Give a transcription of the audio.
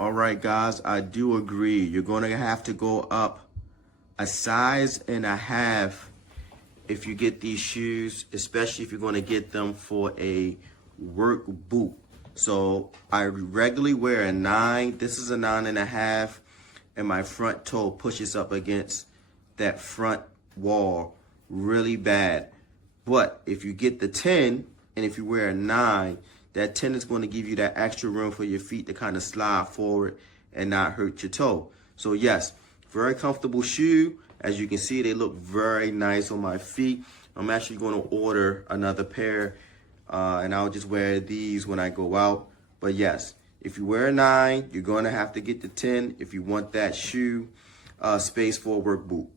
All right, guys, I do agree. You're going to have to go up a size and a half if you get these shoes, especially if you're going to get them for a work boot. So I regularly wear a 9. This is a 9.5, and my front toe pushes up against that front wall really bad. But if you get the 10, and if you wear a 9, that 10 is going to give you that extra room for your feet to kind of slide forward and not hurt your toe. So yes, very comfortable shoe. As you can see, they look very nice on my feet. I'm actually going to order another pair, and I'll just wear these when I go out. But yes, if you wear a 9, you're going to have to get the 10 if you want that shoe space for a work boot.